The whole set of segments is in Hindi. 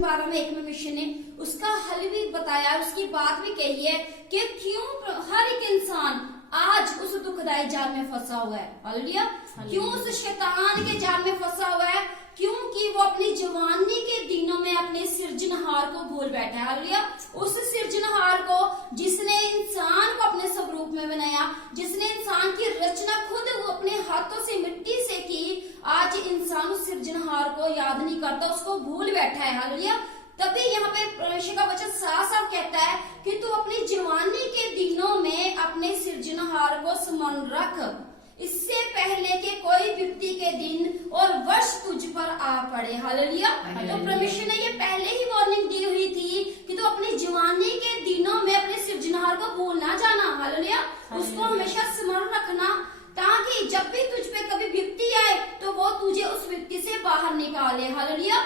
बारे में एक मनुष्य ने उसका हल भी बताया, उसकी बात भी कही है कि क्यों हर एक इंसान आज उस दुखदायी जाल में फंसा हुआ है। हालेलुया। क्यों उस शैतान के जाल में फंसा हुआ है? क्योंकि वो अपनी जवानी के दिनों में अपने सृजनहार को भूल बैठा है। हालेलुया। उस सृजनहार को जिसने इंसान को अपने स्वरूप में बनाया, जिसने इंसान की रचना खुद वो अपने हाथों से मिट्टी से की, आज इंसान उस सृजनहार को याद नहीं करता, उसको भूल बैठा है। हालेलुया। तभी यहाँ पे परमेश्वर का वचन साफ साफ कहता है कि तू अपनी जवानी के दिनों में अपने सृजनहार को स्मरण रख, इससे पहले कि कोई विपत्ति के दिन और वर्ष तुझ पर आ पड़े। हालेलुया। तो परमेश्वर ने ये पहले ही वार्निंग दी हुई थी कि तू अपनी जवानी के दिनों में अपने सृजनहार को भूल ना जाना। हालेलुया। उसको हमेशा स्मरण रखना, ताकि जब भी तुझ पे कभी विपत्ति आए तो वो तुझे उस विपत्ति से बाहर निकाले। हालेलुया।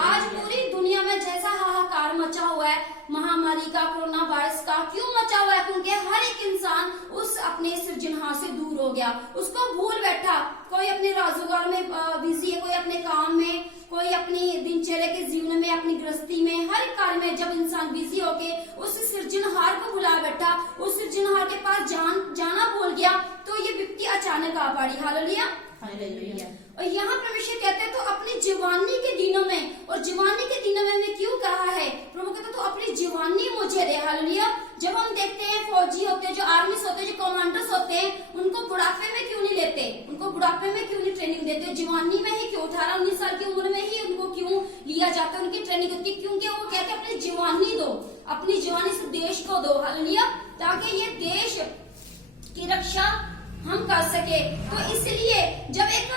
आज पूरी दुनिया में जैसा हाहाकार मचा हुआ है महामारी का, कोरोना वायरस का, क्यों मचा हुआ है? क्योंकि हर एक इंसान उस अपने सृजनहार से दूर हो गया, उसको भूल बैठा। कोई अपने रोजगार में बिजी है, कोई अपने काम में, कोई अपनी दिनचर्या के जीवन में, अपनी गृहस्थी में, हर एक कार्य में जब इंसान बिजी होके उस सृजनहार को भुला बैठा, उस सृजनहार के पास जाना भूल गया, तो ये विपत्ति अचानक आ पड़ी। हालेलुया। और यहाँ परमेश्वर कहते हैं तो अपनी जवानी के दिनों में, और जवानी के दिनों में क्यों कहा है? प्रभु कहते तो अपनी जवानी मुझे दे। हालेलुया। जब हम देखते हैं फौजी होते हैं, जो आर्मी होते हैं, जो कमांडर्स होते हैं, उनको बुढ़ापे में क्यों नहीं लेते? उनको बुढ़ापे में क्यों नहीं ट्रेनिंग देते? जवानी में ही क्यों, 18-19 साल की उम्र में ही उनको क्यों लिया जाता है, उनकी ट्रेनिंग होती है? क्योंकि वो कहते हैं अपनी जवानी दो, अपनी जवानी इस देश को दो। हालेलुया। ताकि ये देश की रक्षा हम कर सके। तो इसलिए जब एक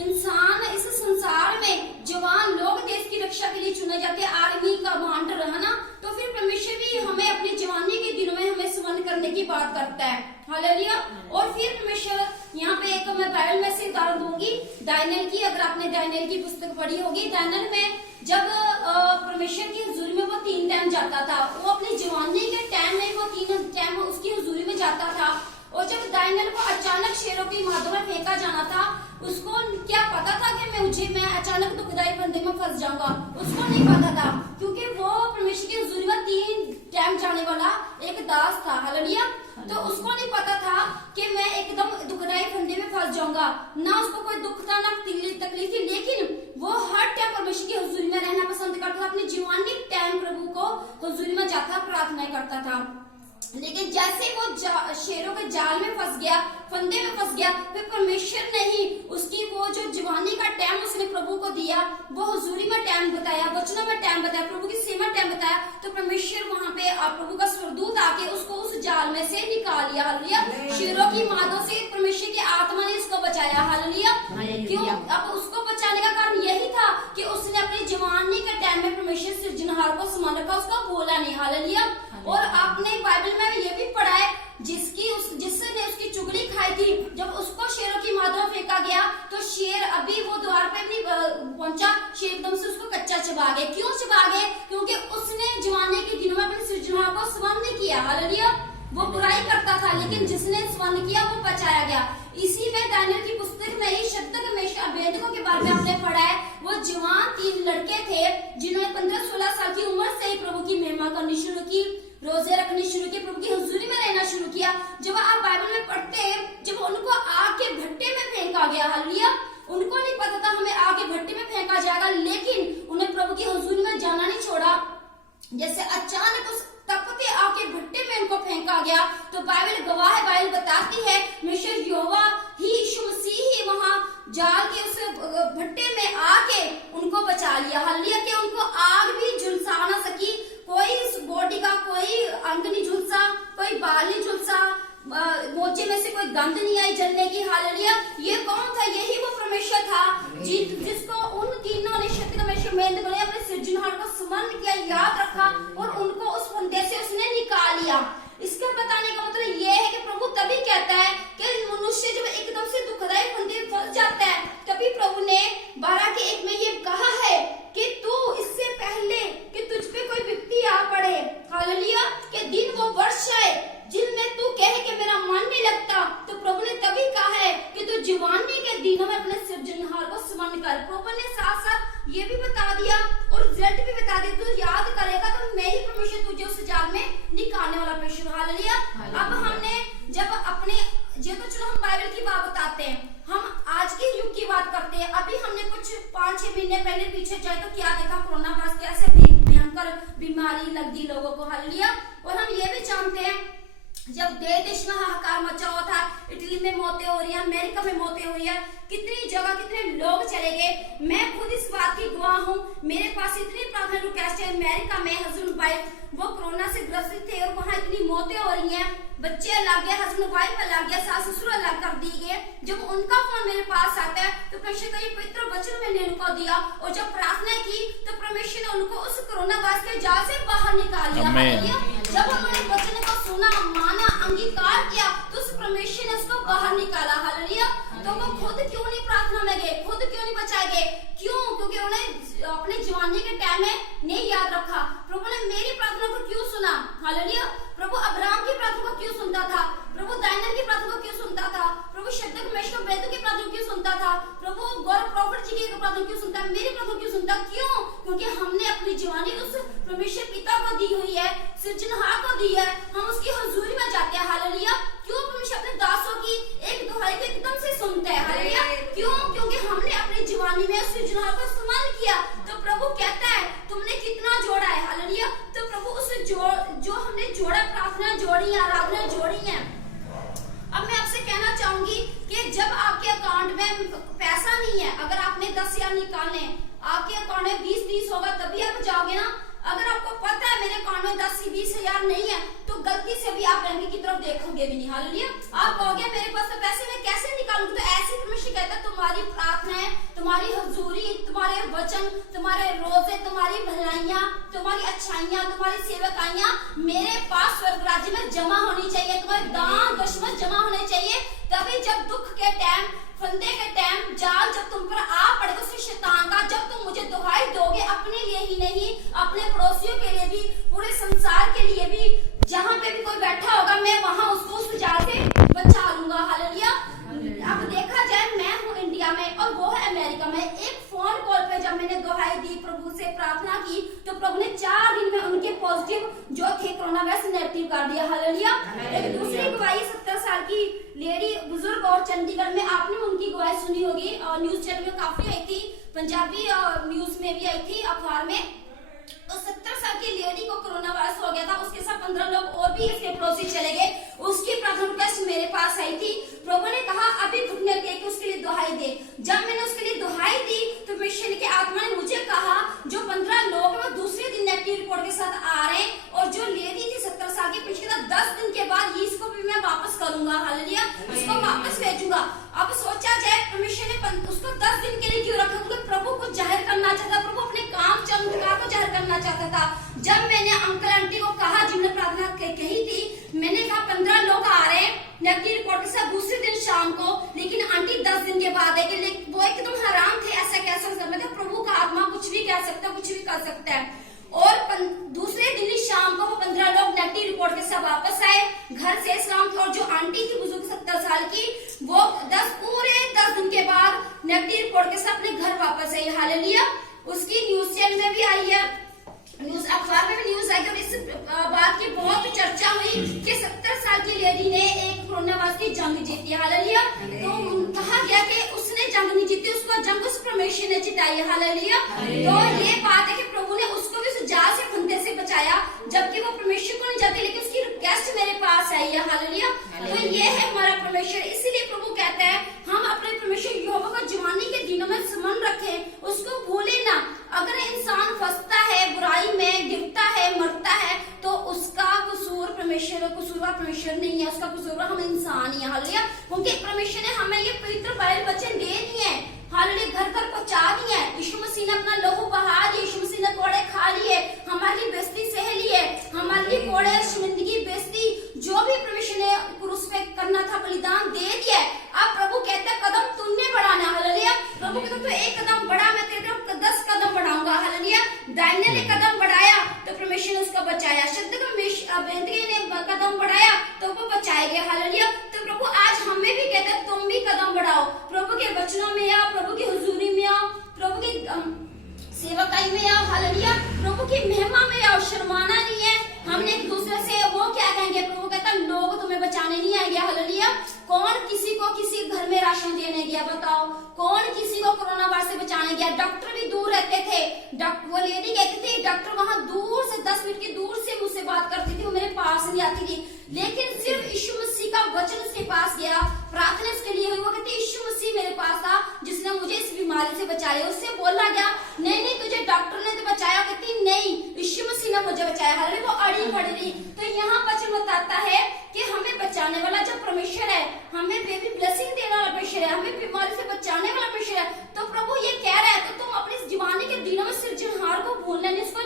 इंसान इस संसार में जवान लोग देश की रक्षा के लिए चुने जाते हैं, आर्मी का कमांडर रहना, तो फिर परमेश्वर भी हमें अपनी जवानी के दिनों में हमें स्मरण करने की बात करता है। हालेलुया। और फिर परमेश्वर यहाँ पे एक मैं बाइबल में से उदाहरण दूंगी दानियेल की। अगर आपने दानियेल की पुस्तक पढ़ी होगी, दानियेल में जब परमेश्वर की हुजूरी में वो 3 टाइम जाता था, वो अपनी जवानी के टाइम में वो 3 टाइम उसकी हुजूरी में जाता था। और जब दानियेल को अचानक शेरों की मादों में फेंका जाना था, उसको क्या पता था कि मैं अचानक दुखदाई फंदे में फंस जाऊंगा? उसको नहीं पता था, क्योंकि वो परमेश्वर की हुजूरी में 3 टाइम जाने वाला एक दास था। हालेलुया। तो उसको नहीं पता था कि मैं एकदम दुखदाई फंदे में फंस जाऊंगा। ना उसको कोई दुख था, ना तकलीफ थी, लेकिन वो हर टाइम परमेश्वर की हुजूरी में रहना पसंद करता था। अपनी जवानी टाइम प्रभु को हुजूरी में जाता, प्रार्थना करता था। लेकिन जैसे वो शेरों के जाल में फंस गया, फंदे में फंस गया, फिर परमेश्वर ने ही उसकी वो जो जवानी का टाइम उसने प्रभु को दिया, वो हुजूरी में टाइम बताया, वचनों में टाइम बताया, प्रभु की सेवा टाइम बताया, तो परमेश्वर वहाँ पे प्रभु का स्वर्गदूत आके उसको उस जाल में से निकाल लिया। हालेलुया। शेरों की मादों से परमेश्वर की आत्मा ने उसको बचाया। हालेलुया। क्यों? अब उसको बचाने का कारण यही था कि उसने अपनी जवानी के टाइम में परमेश्वर सृजनहार को स्मरण रखा, उसको भूला नहीं। हालेलुया। और आपने बाइबल में ये भी पढ़ा है, जिसने उसकी चुगली खाई थी, जब उसको शेरों की मादों में फेंका गया, तो शेर अभी वो द्वार पे नहीं पहुंचा, शेर एकदम से उसको कच्चा चबा गए। क्यों चबा गए? क्योंकि उसने जवानी के दिनों में अपने सृजनहार को स्मरण नहीं किया। हालेलुया। वो बुराई करता था, लेकिन जिसने स्मरण किया वो बचाया गया। इसी में दानियेल की पुस्तक में ही शद्रक मेशक अबेदnego के बारे में आपने पढ़ा है। वो जवान 3 लड़के थे जिन्होंने 15-16 साल की उम्र से ही प्रभु की महिमा करनी शुरू की, रोजे रखनी शुरू की, प्रभु की हुजूरी में रहना शुरू किया। जब आप बाइबल में पढ़ते हैं, जब उनको आग के भट्टे में फेंका गया, हालेलुया, उनको नहीं पता था हमें आग के भट्टे में फेंका जाएगा, लेकिन उन्हें प्रभु की हुजूरी में जाना नहीं छोड़ा। जैसे अचानक उस तपते आग के भट्टे में उनको फेंका गया, तो बाइबल गवाह है, बाइबल बताती है परमेश्वर यहोवा ही, यीशु मसीह ही वहां जाल के उस भट्टे में आके उनको बचा लिया। हालेलुया। कि उनको आग भी झुलसा ना सकी, कोई उस बॉडी का कोई अंग नहीं झुलसा, कोई बाल नहीं झुलसा, मोचे में से कोई गंध नहीं आई जलने की। हालेलुया। ये कौन था? यही वो परमेश्वर था जिसको उन तीनों ने शक्ति मेहनत बने अपने सृजनहार को स्मरण किया, याद रखा, और उनको उस फंदे से उसने निकाल लिया। इसका बताने का मतलब ये है कि प्रभु तभी कहता है कि मनुष्य जब एकदम से दुखदायी फंदे में फंस जाता है, तभी प्रभु ने 12:1 में ये कहा है कि तू इससे पहले कि तुझ पे कोई विपत्ति आ पड़े, हालेलुया, कि दिन वो वर्ष है जिनमें तू कहे कि मेरा मन नहीं लगता, तो प्रभु ने तभी कहा है कि तू जवानी के दिनों में अपने सृजनहार को स्मरण कर। प्रभु ने साथ साथ ये भी बता दिया और रिजल्ट भी बता सजा दी, तू याद करेगा तो मैं ही परमेश्वर तुझे उस जाल में निकालने वाला परमेश्वर। हालेलुया। अब हमने जब अपने ये तो चलो हम बाइबल की बात बताते हैं, हम आज के युग की बात करते हैं। अभी हमने कुछ 5-6 महीने पहले पीछे जाए तो क्या देखा, कोरोना वायरस कैसे भयंकर बीमारी लग दी लोगों को। हालेलुया। और हम ये भी जानते हैं जब देश में हाहाकार मचा हुआ था, इटली में मौतें हो रही है, अमेरिका में मौतें हो रही है, कितनी जगह कितने लोग चले गए। मैं खुद इस बात की गवाह हूँ। मेरे पास इतनी प्रार्थना रिक्वेस्ट है। अमेरिका में हस्बैंड वाइफ वो कोरोना से ग्रसित थे और वहाँ इतनी मौतें हो रही हैं, बच्चे लग गए, हस्बैंड वाइफ लग गया, सास ससुर अलग कर दी गए। जब उनका फोन मेरे पास आता है तो परमेश्वर का ये पवित्र वचन मैंने उनको दिया और जब प्रार्थना की तो परमेश्वर ने उनको उस कोरोना वायरस के जाल से बाहर निकाल दिया। जब उन्होंने वचन को सुना, माना, अंगीकार किया तो उस परमेश्वर ने उसको बाहर निकाला। हालेलुया। तो वो खुद क्यों नहीं प्रार्थना में गए, खुद क्यों नहीं बचाए गए? क्यों? क्योंकि उन्हें अपने जवानी के टाइम में नहीं याद रखा। प्रभु ने मेरी प्रार्थना को क्यों सुना? हालेलुया। प्रभु अब्राहम की प्रार्थना को क्यों सुनता था? प्रभु दानियल की प्रार्थना को क्यों सुनता था? प्रभु शद्रक मेशक अबेदनगो की प्रार्थना क्यों सुनता था? प्रभु गौर प्रॉफिट जी की प्रार्थना क्यों सुनता? मेरी प्रार्थना क्यों सुनता? क्यों? क्योंकि हमने अपनी जवानी उस परमेश्वर पिता को दी हुई है, सृजनहार को दी है, हम उसकी हुजूरी में जाते हैं। हालेलुया। क्यों? परमेश्वर अपने दासों की एक दुहाई को एकदम से सुनता है। हालेलुया। क्यों? क्योंकि हमने अपनी जवानी में सृजनहार को इस्तेमाल किया। तो प्रभु कहता है तुमने कितना जोड़ा है। हालेलुया। तो प्रभु उस जो हमने जोड़ा, प्रार्थना जोड़ी, आराधना जोड़ी है। अब मैं आपसे कहना चाहूंगी कि जब आपके अकाउंट में पैसा नहीं है, अगर आपने 10,000 निकालने, आपके अकाउंट में 20 होगा तभी आप जाओगे ना। अगर आपको पता है मेरे अकाउंट में 10-20 हजार नहीं है तो गलती से भी आप बैंक की तरफ देखोगे भी नहीं। हालेलुया। आप कहोगे मेरे पास तो पैसे मैं कैसे निकालूंगी? तो ऐसे परमेश्वर कहता है तुम्हारी प्रार्थनाएं, तुम्हारी हुजूरी, तुम्हारे वचन, तुम्हारे रोजे, तुम्हारी भलाइयां, तुम्हारी अच्छाइयां, तुम्हारी सेवकाइयां मेरे पास स्वर्ग राज्य में जमा होनी चाहिए। तुम्हारे दान दशमलव जमा होने चाहिए। तभी जब दुख के टाइम, फंदे के टाइम, जाल जब तुम पर आ पड़ेगा उस शैतान का, जब तुम मुझे दुहाई दोगे, अपने लिए ही नहीं अपने पड़ोसियों के लिए भी, पूरे संसार के लिए भी, जहाँ पे भी कोई बैठा होगा मैं वहां उसको उस जाल से बचा लूंगा। हालेलुया। अब देखा जाए मैं हूँ इंडिया में और वो है अमेरिका में। एक फोन कॉल पे जब मैंने दुहाई दी, प्रभु से प्रार्थना की तो प्रभु ने 4 दिन में उनके पॉजिटिव जो थे कोरोना वायरस नेगेटिव कर दिया। हालेलुया। एक दूसरी गवाही 70 साल की लेडी बुजुर्ग और चंडीगढ़ में, आपने उनकी गवाही सुनी होगी और न्यूज चैनल में काफी आई थी, पंजाबी न्यूज में भी आई थी, अखबार में। तो 70 साल की लेडी को कोरोना वायरस हो गया था, उसके साथ 15 लोग और भी इसके पड़ोसी चले गए। उसकी प्रार्थना रिक्वेस्ट मेरे पास आई थी। प्रभु ने कहा अभी घुटने टेक के उसके लिए दुहाई दे। जब मैंने उसके लिए दुहाई दी तो परमेश्वर की आत्मा ने मुझे कहा जो 15 लोग वो दूसरे दिन नेगेटिव रिपोर्ट के साथ आ रहे हैं और जो लेडी थी 70 साल की, पिछले 10 दिन के बाद इसको भी मैं वापस करूंगा। हालेलुया। उसको वापस भेजूंगा। अब सोचा जाए परमेश्वर ने उसको 10 दिन के लिए क्यों रखा? क्योंकि प्रभु को जाहिर करना चाहता, प्रभु अपने काम चमत्कार को जाहिर करना चाहता था। जब मैंने अंकल आंटी को कहा जिन्होंने प्रार्थना कही थी, मैंने कहा 15 लोग आ रहे हैं नेगेटिव रिपोर्ट के साथ दूसरे दिन शाम को, लेकिन आंटी 10 दिन के बाद है। कि वो एकदम हैरान थे, ऐसा कैसे हो सकता है? मतलब प्रभु का आत्मा कुछ भी कह सकता है, कुछ भी कर सकता है। और दूसरे दिन ही शाम को वो 15 लोग नेगेटिव रिपोर्ट के साथ वापस आए घर से शाम की। और जो आंटी थी बुजुर्ग 70 साल की, वो पूरे 10 दिन के बाद नेगेटिव रिपोर्ट के साथ अपने घर वापस आई। हालेलुया। उसकी न्यूज चैनल में भी आई है, न्यूज अखबार में भी न्यूज आई और इस बात की बहुत चर्चा हुई कि 70 साल की लेडी ने एक कोरोना वायरस की जंग जीती। हालेलुया। तो कहा गया कि उसने जंग नहीं जीती, उसको जंग उस परमेश्वर ने जिताई। हालेलुया। तो ये बात है कि प्रभु ने उसको भी उस जाल से फंदे से बचाया, जबकि वो परमेश्वर को नहीं जाती, लेकिन उसकी रिक्वेस्ट मेरे पास आई है। हालेलुया। तो ये है हमारा परमेश्वर। इसीलिए प्रभु कहता है हम अपने परमेश्वर यहोवा को जवानी के दिनों में स्मरण रखें, उसको भूले ना। अगर इंसान फंसता है, बुराई में गिरता है, मरता है, तो उसका कसूर परमेश्वर, कसूरवार परमेश्वर नहीं है, उसका कसूरवार हम इंसान ही है। हालेलुया। क्योंकि परमेश्वर ने हमें ये पवित्र बाइबल वचन दे दिए हैं। हालेलुया। घर घर पहुंचा दिए हैं। यीशु मसीह ने अपना लहू बहा दिया, यीशु मसीह ने कोड़े खा लिए, हमारी बेइज्जती सह ली है, हमारी कोड़े शर्मिंदगी बेइज्जती जो भी परमेश्वर ने क्रूस पे करना था बलिदान दे दिया है। अब प्रभु कहता है कदम तुमने बढ़ाना। हालेलुया। प्रभु कहता तो एक कदम बढ़ा, मैं तेरे 10 कदम बढ़ाऊंगा। हालेलुया। दानियल ने कदम बढ़ाया तो परमेश्वर ने उसको बचाया। शद्रक मेशक अबेदनगो ने कदम बढ़ाया तो वो बचाए गए। हालेलुया। तो प्रभु आज हमें भी कहता है तुम भी कदम बढ़ाओ, प्रभु के वचनों में आओ, प्रभु की हुजूरी में आओ, प्रभु की सेवकाई में आओ, हालेलुया, प्रभु की महिमा में आओ, शर्माना नहीं है। हमने एक दूसरे से वो क्या कहेंगे, प्रभु कहता है लोग तुम्हें बचाने नहीं आएंगे, हालेलुया। कौन किसी को किसी घर में राशन देने गया, बताओ, कौन किसी को कोरोना वायरस से बचाने गया। डॉक्टर भी दूर रहते थे, वो लेडी कहती थी डॉक्टर वहां दूर से 10 मिनट की दूर से मुझसे बात करती थी, वो मेरे पास नहीं आती थी, लेकिन सिर्फ यीशु मसीह का वचन उसके पास गया, प्रार्थना इसके लिए हुई, वो कहती यीशु मसीह मेरे पास था जिसने मुझे इस बीमारी से बचाया। उससे बोला गया नहीं नहीं तुझे डॉक्टर ने तो बचाया, कहती नहीं यीशु मसीह ने मुझे बचाया, हालेलुया। वो अड़ी खड़ी रही। तो यहाँ वचन बताता है कि हमें बचाने वाला जो परमेश्वर है, हमें बेबी ब्लेसिंग देने वाला परमेश्वर है, हमें बीमारी से बचाने वाला परमेश्वर है। तो प्रभु ये कह रहा है तो तुम अपनी जवानी के दिनों में सृजनहार को भूलना नहीं, इसको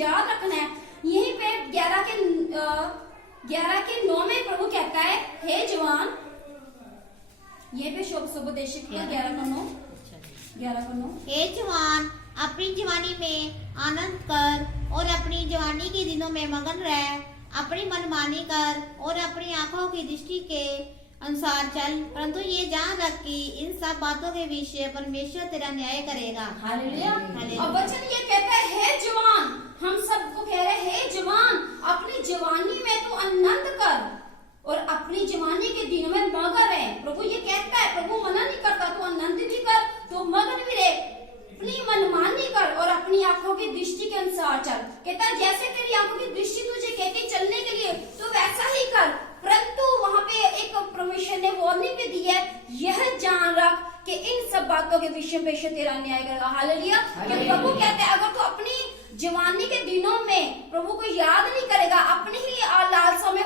याद रखना है। यहीं पे 11:9 में प्रभु कहता है हे जवान, ये भी शुभोदेशिक 11:9, हे जवान अपनी जवानी में आनंद कर और अपनी जवानी के दिनों में मगन रह, अपनी मनमानी कर और अपनी आंखों की दृष्टि के अनुसार चल, परंतु ये जान रख कि इन सब बातों के विषय परमेश्वर तेरा न्याय करेगा। हालेलुया। और वचन ये कहता है हे जवान, हम सबको कह रहे हैं हे जवान अपनी जवानी में तू आनंद कर और अपनी जवानी के दिनों में मगन रहे। प्रभु ये कहता है, प्रभु मना नहीं करता, तू आनंद भी कर, तू मगन भी रहे, अपनी मनमानी कर और अपनी आंखों की दृष्टि के अनुसार चल। कहता है जैसे तेरी आंखों की दृष्टि तुझे कहती चलने के लिए तो वैसा ही कर, परंतु वहाँ पे एक परमेश्वर ने वार्निंग भी दी है, यह जान रख कि इन सब बातों के विषय में तेरा न्याय करेगा। हालेलुया। प्रभु कहते हैं अगर तू अपनी जवानी के दिनों में प्रभु को याद नहीं करेगा, अपनी ही लालसा में